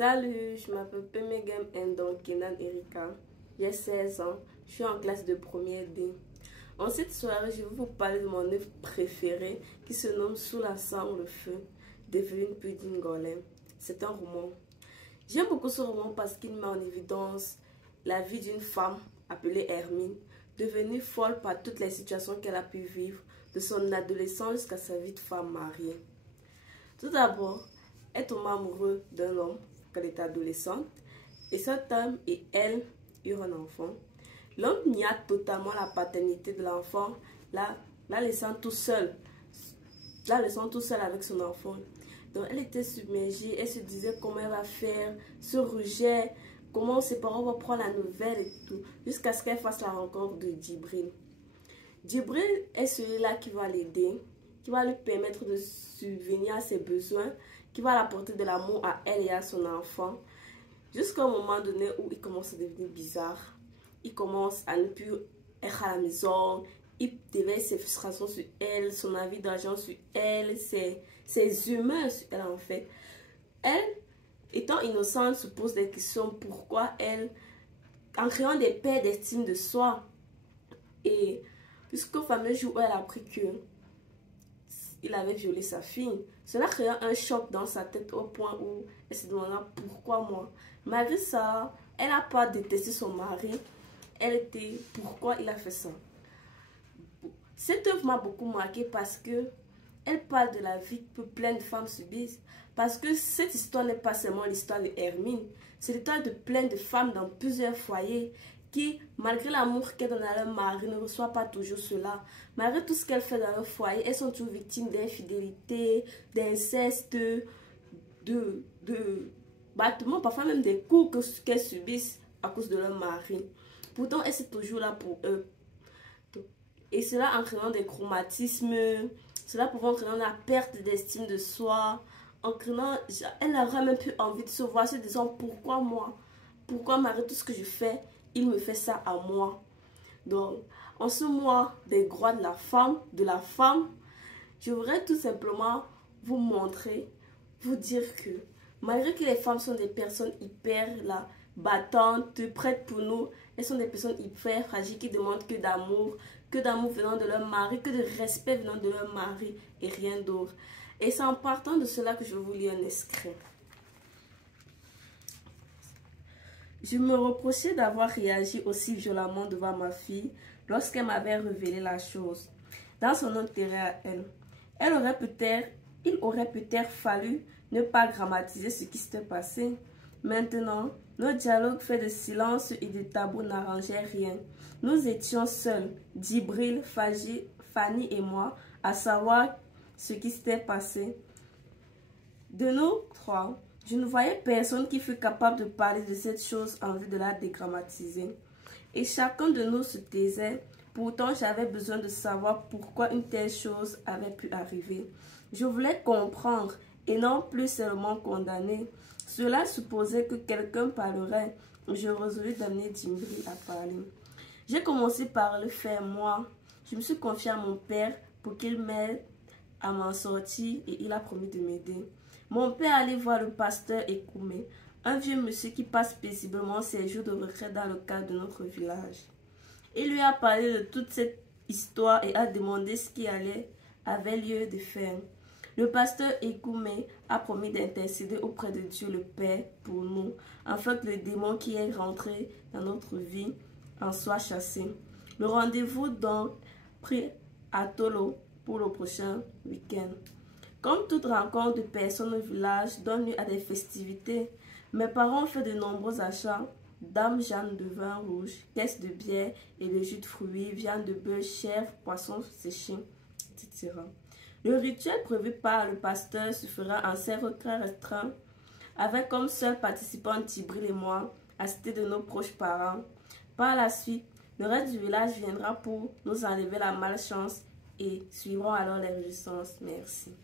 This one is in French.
Salut, je m'appelle Pemegem Ndong Kenan Erika. J'ai 16 ans, je suis en classe de première D. En cette soirée, je vais vous parler de mon œuvre préférée qui se nomme Sous la sang le feu d'Evelyne Pudding-Golem. C'est un roman. J'aime beaucoup ce roman parce qu'il met en évidence la vie d'une femme appelée Hermine, devenue folle par toutes les situations qu'elle a pu vivre, de son adolescence jusqu'à sa vie de femme mariée. Tout d'abord, elle tombe amoureuse d'un homme quand elle était adolescente et cet homme et elle eurent un enfant. L'homme nia totalement la paternité de l'enfant, la laissant tout seul avec son enfant. Donc elle était submergée, elle se disait comment elle va faire, se rugeait, comment ses parents vont prendre la nouvelle et tout, jusqu'à ce qu'elle fasse la rencontre de Djibril. Djibril est celui-là qui va l'aider, qui va lui permettre de subvenir à ses besoins, qui va l'apporter de l'amour à elle et à son enfant, jusqu'au moment donné où il commence à devenir bizarre. Il commence à ne plus être à la maison, il déverse ses frustrations sur elle, son envie d'argent sur elle, ses humeurs sur elle en fait. Elle, étant innocente, se pose des questions pourquoi elle, en créant des pertes d'estime de soi. Et jusqu'au fameux jour où elle a appris qu'il avait violé sa fille, cela créa un choc dans sa tête au point où elle se demanda pourquoi moi. Malgré ça, elle n'a pas détesté son mari. Elle était pourquoi il a fait ça. Cette œuvre m'a beaucoup marquée parce que elle parle de la vie que plein de femmes subissent. Parce que cette histoire n'est pas seulement l'histoire de Hermine, c'est l'histoire de plein de femmes dans plusieurs foyers qui, malgré l'amour qu'elles donnent à leur mari, ne reçoivent pas toujours cela. Malgré tout ce qu'elles font dans leur foyer, elles sont toujours victimes d'infidélité, d'inceste, de battements, parfois même des coups qu'elles subissent à cause de leur mari. Pourtant, elles sont toujours là pour eux. Et cela entraînant des traumatismes, cela pouvant entraîner la perte d'estime de soi, elle n'aurait même plus envie de se voir, se disant pourquoi moi, pourquoi malgré tout ce que je fais, il me fait ça à moi. Donc, en ce mois des droits de la femme, je voudrais tout simplement vous montrer, vous dire que malgré que les femmes sont des personnes hyper battantes, prêtes pour nous, elles sont des personnes hyper fragiles qui demandent que d'amour venant de leur mari, que de respect venant de leur mari et rien d'autre. Et c'est en partant de cela que je vais vous lire un extrait. Je me reprochais d'avoir réagi aussi violemment devant ma fille lorsqu'elle m'avait révélé la chose. Dans son intérêt à elle, il aurait peut-être fallu ne pas grammatiser ce qui s'était passé. Maintenant, nos dialogues faits de silence et de tabous n'arrangeaient rien. Nous étions seuls, Djibril, Fanny et moi, à savoir ce qui s'était passé. De nous trois, je ne voyais personne qui fût capable de parler de cette chose en vue de la dégrammatiser. Et chacun de nous se taisait. Pourtant, j'avais besoin de savoir pourquoi une telle chose avait pu arriver. Je voulais comprendre et non plus seulement condamner. Cela supposait que quelqu'un parlerait. Je résolus d'amener Djibril à parler. J'ai commencé par le faire moi. Je me suis confiée à mon père pour qu'il m'aide à m'en sortir et il a promis de m'aider. Mon père allait voir le pasteur Ekoumé, un vieux monsieur qui passe paisiblement ses jours de retraite dans le cadre de notre village. Il lui a parlé de toute cette histoire et a demandé ce qui avait lieu de faire. Le pasteur Ekoumé a promis d'intercéder auprès de Dieu le Père pour nous, afin que le démon qui est rentré dans notre vie en soit chassé. Le rendez-vous donc pris à Tolo pour le prochain week-end. Comme toute rencontre de personnes au village donne lieu à des festivités, mes parents ont fait de nombreux achats: Dame Jeanne de vin rouge, caisse de bière et de jus de fruits, viande de bœuf, chèvre, poisson séché, etc. Le rituel prévu par le pasteur se fera en cercle très restreint, avec comme seul participant Djibril et moi, assistés de nos proches parents. Par la suite, le reste du village viendra pour nous enlever la malchance et suivront alors les réjouissances. Merci.